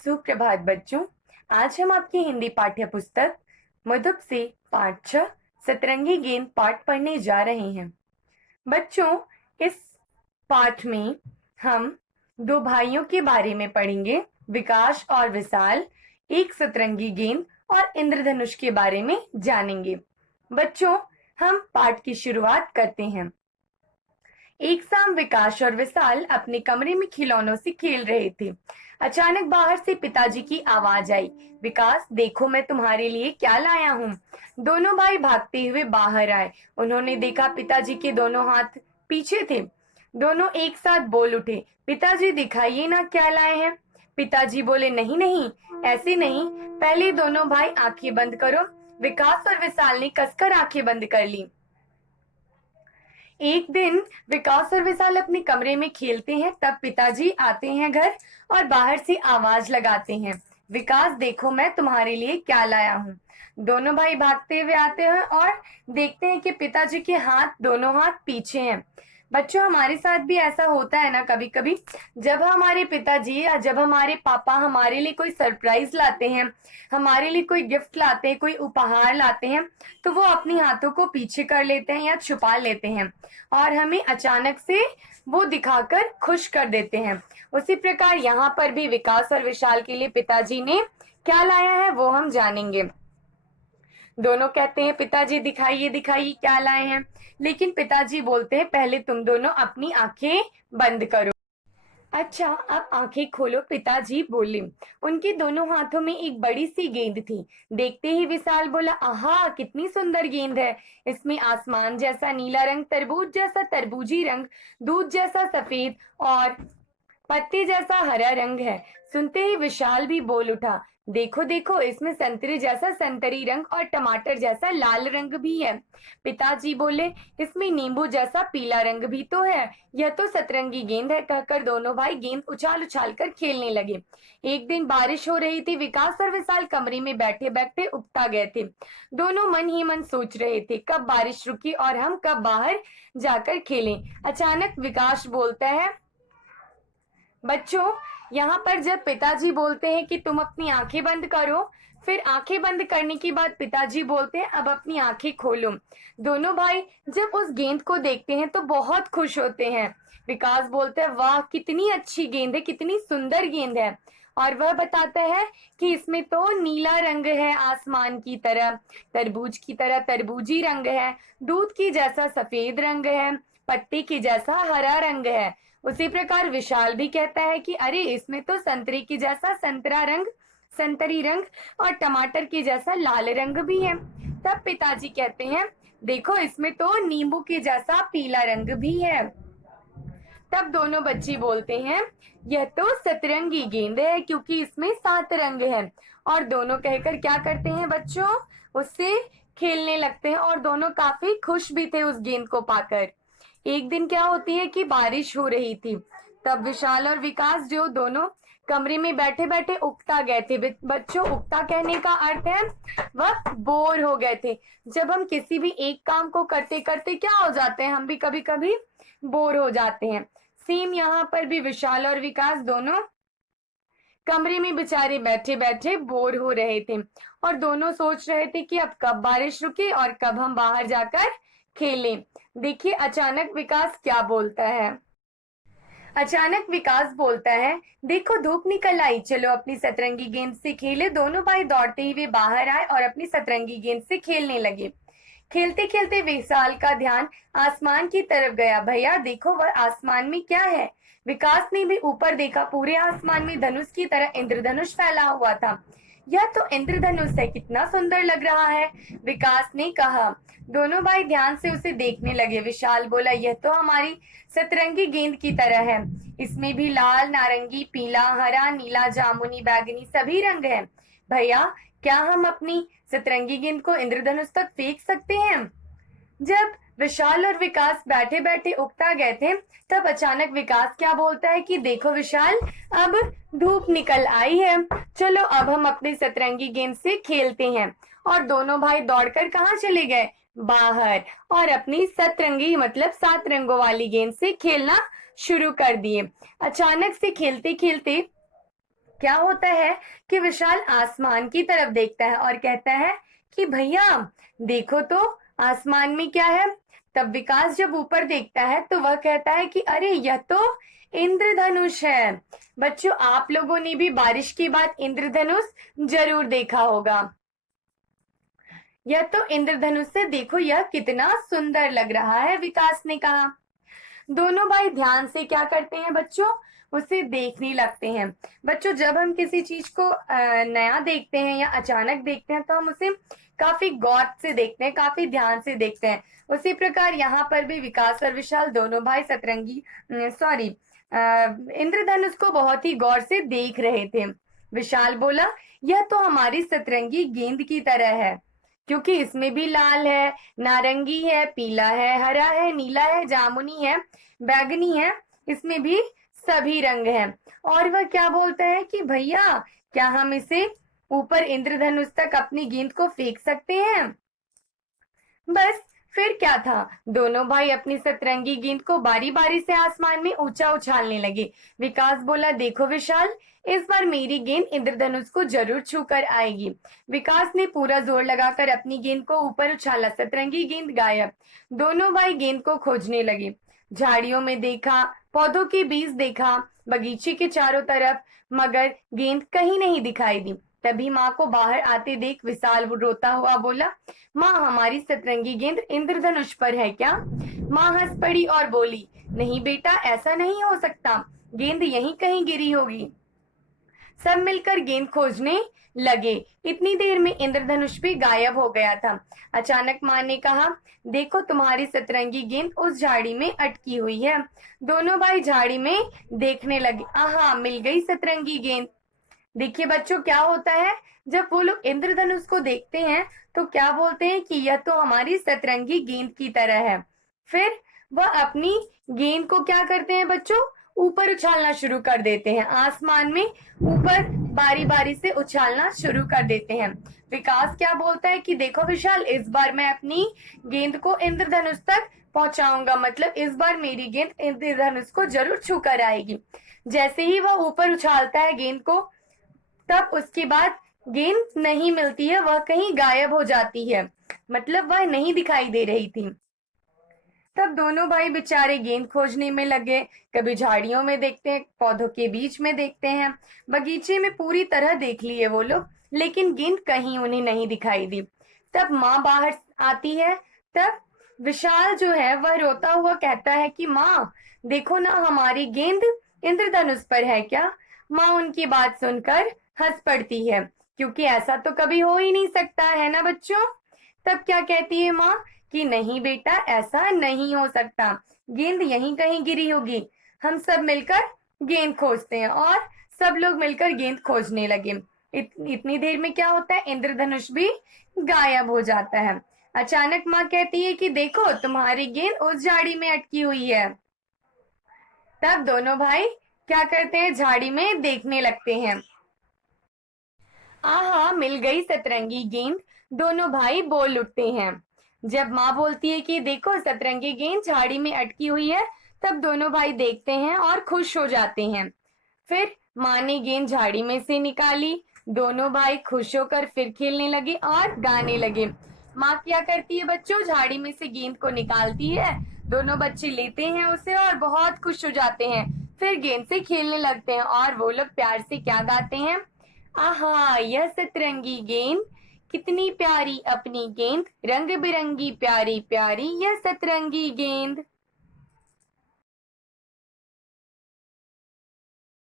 सुप्रभात बच्चों। आज हम आपकी हिंदी पाठ्य पुस्तक मधुप से पाठ 6 सतरंगी गेंद पाठ पढ़ने जा रहे हैं। बच्चों, इस पाठ में हम दो भाइयों के बारे में पढ़ेंगे, विकास और विशाल। एक सतरंगी गेंद और इंद्रधनुष के बारे में जानेंगे। बच्चों, हम पाठ की शुरुआत करते हैं। एक शाम विकास और विशाल अपने कमरे में खिलौनों से खेल रहे थे। अचानक बाहर से पिताजी की आवाज आई, विकास देखो मैं तुम्हारे लिए क्या लाया हूँ। दोनों भाई भागते हुए बाहर आए। उन्होंने देखा पिताजी के दोनों हाथ पीछे थे। दोनों एक साथ बोल उठे, पिताजी दिखाइए ना क्या लाए हैं। पिताजी बोले, नहीं नहीं, ऐसे नहीं, पहले दोनों भाई आंखें बंद करो। विकास और विशाल ने कसकर आंखें बंद कर ली। एक दिन विकास और विशाल अपने कमरे में खेलते हैं, तब पिताजी आते हैं घर और बाहर से आवाज लगाते हैं, विकास देखो मैं तुम्हारे लिए क्या लाया हूँ। दोनों भाई भागते हुए आते हैं और देखते हैं कि पिताजी के दोनों हाथ पीछे हैं। बच्चों, हमारे साथ भी ऐसा होता है ना कभी कभी, जब हमारे पिताजी या जब हमारे पापा हमारे लिए कोई सरप्राइज लाते हैं, हमारे लिए कोई गिफ्ट लाते हैं, कोई उपहार लाते हैं, तो वो अपने हाथों को पीछे कर लेते हैं या छुपा लेते हैं और हमें अचानक से वो दिखाकर खुश कर देते हैं। उसी प्रकार यहाँ पर भी विकास और विशाल के लिए पिताजी ने क्या लाया है वो हम जानेंगे। दोनों कहते हैं, पिताजी दिखाइए दिखाइए क्या लाए हैं, लेकिन पिताजी बोलते हैं, पहले तुम दोनों अपनी आंखें बंद करो। अच्छा, अब आंखें खोलो, पिताजी बोले। उनके दोनों हाथों में एक बड़ी सी गेंद थी। देखते ही विशाल बोला, आहा कितनी सुंदर गेंद है। इसमें आसमान जैसा नीला रंग, तरबूज जैसा तरबूजी रंग, दूध जैसा सफेद और पत्ते जैसा हरा रंग है। सुनते ही विशाल भी बोल उठा, देखो देखो, इसमें संतरे जैसा संतरी रंग और टमाटर जैसा लाल रंग भी है। पिताजी बोले, इसमें नींबू जैसा पीला रंग भी तो है। यह तो सतरंगी गेंद है। कहकर दोनों भाई गेंद उछाल उछाल कर खेलने लगे। एक दिन बारिश हो रही थी। विकास और विशाल कमरे में बैठे बैठे उकता गए थे। दोनों मन ही मन सोच रहे थे, कब बारिश रुकी और हम कब बाहर जाकर खेलें। अचानक विकास बोलता है, बच्चों, यहाँ पर जब पिताजी बोलते हैं कि तुम अपनी आंखें बंद करो, फिर आंखें बंद करने के बाद पिताजी बोलते हैं अब अपनी आंखें खोलो। दोनों भाई जब उस गेंद को देखते हैं तो बहुत खुश होते हैं। विकास बोलता है, वाह कितनी अच्छी गेंद है, कितनी सुंदर गेंद है। और वह बताता है कि इसमें तो नीला रंग है आसमान की तरह, तरबूज की तरह तरबूजी रंग है, दूध की जैसा सफेद रंग है, पत्ते की जैसा हरा रंग है। उसी प्रकार विशाल भी कहता है कि अरे इसमें तो संतरे की जैसा संतरा रंग, संतरी रंग और टमाटर की जैसा लाल रंग भी है। तब पिताजी कहते हैं, देखो इसमें तो नींबू के जैसा पीला रंग भी है। तब दोनों बच्चे बोलते हैं, यह तो सतरंगी गेंद है क्योंकि इसमें 7 रंग हैं। और दोनों कहकर क्या करते हैं बच्चों, उससे खेलने लगते हैं और दोनों काफी खुश भी थे उस गेंद को पाकर। एक दिन क्या होती है कि बारिश हो रही थी। तब विशाल और विकास जो दोनों कमरे में बैठे बैठे उकता गए थे। बच्चों, उकता कहने का अर्थ है वह बोर हो गए थे। जब हम किसी भी एक काम को करते करते क्या हो जाते हैं, हम भी कभी कभी बोर हो जाते हैं। सेम यहाँ पर भी विशाल और विकास दोनों कमरे में बेचारे बैठे बैठे बोर हो रहे थे और दोनों सोच रहे थे कि अब कब बारिश रुके और कब हम बाहर जाकर खेलें। देखिए अचानक विकास क्या बोलता है। अचानक विकास बोलता है, देखो धूप निकल आई, चलो अपनी सतरंगी गेंद से खेले। दोनों भाई दौड़ते हुए बाहर आए और अपनी सतरंगी गेंद से खेलने लगे। खेलते खेलते विशाल का ध्यान आसमान की तरफ गया। भैया देखो वह आसमान में क्या है। विकास ने भी ऊपर देखा। पूरे आसमान में धनुष की तरह इंद्रधनुष फैला हुआ था। यह तो इंद्रधनुष है, कितना सुंदर लग रहा है, विकास ने कहा। दोनों भाई ध्यान से उसे देखने लगे। विशाल बोला, यह तो हमारी सतरंगी गेंद की तरह है। इसमें भी लाल, नारंगी, पीला, हरा, नीला, जामुनी, बैगनी सभी रंग हैं। भैया क्या हम अपनी सतरंगी गेंद को इंद्रधनुष तक फेंक सकते हैं। जब विशाल और विकास बैठे बैठे उकता गए थे, तब अचानक विकास क्या बोलता है कि देखो विशाल, अब धूप निकल आई है, चलो अब हम अपनी सतरंगी गेंद से खेलते हैं। और दोनों भाई दौड़कर कहाँ चले गए, बाहर, और अपनी सतरंगी मतलब 7 रंगों वाली गेंद से खेलना शुरू कर दिए। अचानक से खेलते खेलते क्या होता है कि विशाल आसमान की तरफ देखता है और कहता है कि भैया देखो तो आसमान में क्या है। तब विकास जब ऊपर देखता है तो वह कहता है कि अरे यह तो इंद्रधनुष है। बच्चों, आप लोगों ने भी बारिश के बाद इंद्रधनुष जरूर देखा होगा। यह तो इंद्रधनुष से देखो यह कितना सुंदर लग रहा है, विकास ने कहा। दोनों भाई ध्यान से क्या करते हैं बच्चों, उसे देखने लगते हैं। बच्चों, जब हम किसी चीज को नया देखते हैं या अचानक देखते हैं तो हम उसे काफी गौर से देखते हैं, काफी ध्यान से देखते हैं। उसी प्रकार यहाँ पर भी विकास और विशाल दोनों भाई इंद्रधनुष को बहुत ही गौर से देख रहे थे। विशाल बोला, यह तो हमारी सतरंगी गेंद की तरह है, क्योंकि इसमें भी लाल है, नारंगी है, पीला है, हरा है, नीला है, जामुनी है, बैगनी है, इसमें भी सभी रंग हैं। और वह क्या बोलता है कि भैया क्या हम इसे ऊपर इंद्रधनुष तक अपनी गेंद को फेंक सकते हैं। बस फिर क्या था, दोनों भाई अपनी सतरंगी गेंद को बारी बारी से आसमान में ऊंचा उछालने लगे। विकास बोला, देखो विशाल, इस बार मेरी गेंद इंद्रधनुष को जरूर छूकर आएगी। विकास ने पूरा जोर लगाकर अपनी गेंद को ऊपर उछाला। सतरंगी गेंद गायब। दोनों भाई गेंद को खोजने लगे। झाड़ियों में देखा, पौधों के बीच देखा, बगीचे के चारों तरफ, मगर गेंद कहीं नहीं दिखाई दी। तभी माँ को बाहर आते देख विशाल रोता हुआ बोला, माँ हमारी सतरंगी गेंद इंद्रधनुष पर है क्या। माँ हंस पड़ी और बोली, नहीं बेटा, ऐसा नहीं हो सकता, गेंद यहीं कहीं गिरी होगी। सब मिलकर गेंद खोजने लगे। इतनी देर में इंद्रधनुष भी गायब हो गया था। अचानक माँ ने कहा, देखो तुम्हारी सतरंगी गेंद उस झाड़ी में अटकी हुई है। दोनों भाई झाड़ी में देखने लगे। आहा, मिल गई सतरंगी गेंद। देखिए बच्चों, क्या होता है जब वो लोग इंद्रधनुष को देखते हैं तो क्या बोलते हैं कि यह तो हमारी सतरंगी गेंद की तरह है। फिर वह अपनी गेंद को क्या करते हैं बच्चों, ऊपर उछालना शुरू कर देते हैं। आसमान में ऊपर बारी बारी से उछालना शुरू कर देते हैं। विकास क्या बोलता है कि देखो विशाल, इस बार मैं अपनी गेंद को इंद्रधनुष तक पहुंचाऊंगा, मतलब इस बार मेरी गेंद इंद्रधनुष को जरूर छू कर आएगी। जैसे ही वह ऊपर उछालता है गेंद को, तब उसके बाद गेंद नहीं मिलती है, वह कहीं गायब हो जाती है, मतलब वह नहीं दिखाई दे रही थी। तब दोनों भाई बेचारे गेंद खोजने में लगे। कभी झाड़ियों में देखते हैं, पौधों के बीच में देखते हैं, बगीचे में पूरी तरह देख लिए वो लोग, लेकिन गेंद कहीं उन्हें नहीं दिखाई दी। तब माँ बाहर आती है। तब विशाल जो है वह रोता हुआ कहता है कि माँ देखो ना, हमारी गेंद इंद्रधनुष पर है क्या। माँ उनकी बात सुनकर हंस पड़ती है, क्योंकि ऐसा तो कभी हो ही नहीं सकता है ना बच्चों। तब क्या कहती है माँ कि नहीं बेटा, ऐसा नहीं हो सकता, गेंद यहीं कहीं गिरी होगी। हम सब मिलकर गेंद खोजते हैं। और सब लोग मिलकर गेंद खोजने लगे। इतनी देर में क्या होता है, इंद्रधनुष भी गायब हो जाता है। अचानक माँ कहती है कि देखो तुम्हारी गेंद उस झाड़ी में अटकी हुई है। तब दोनों भाई क्या करते हैं, झाड़ी में देखने लगते हैं। आहा, मिल गई सतरंगी गेंद, दोनों भाई बोल उठते हैं। जब माँ बोलती है कि देखो सतरंगी गेंद झाड़ी में अटकी हुई है, तब दोनों भाई देखते हैं और खुश हो जाते हैं। फिर माँ ने गेंद झाड़ी में से निकाली। दोनों भाई खुश होकर फिर खेलने लगे और गाने लगे। माँ क्या करती है बच्चों, झाड़ी में से गेंद को निकालती है। दोनों बच्चे लेते हैं उसे और बहुत खुश हो जाते हैं। फिर गेंद से खेलने लगते हैं और वो लोग प्यार से क्या गाते हैं, आहा यह सतरंगी गेंद कितनी प्यारी अपनी गेंद, रंग बिरंगी प्यारी प्यारी यह सतरंगी गेंद।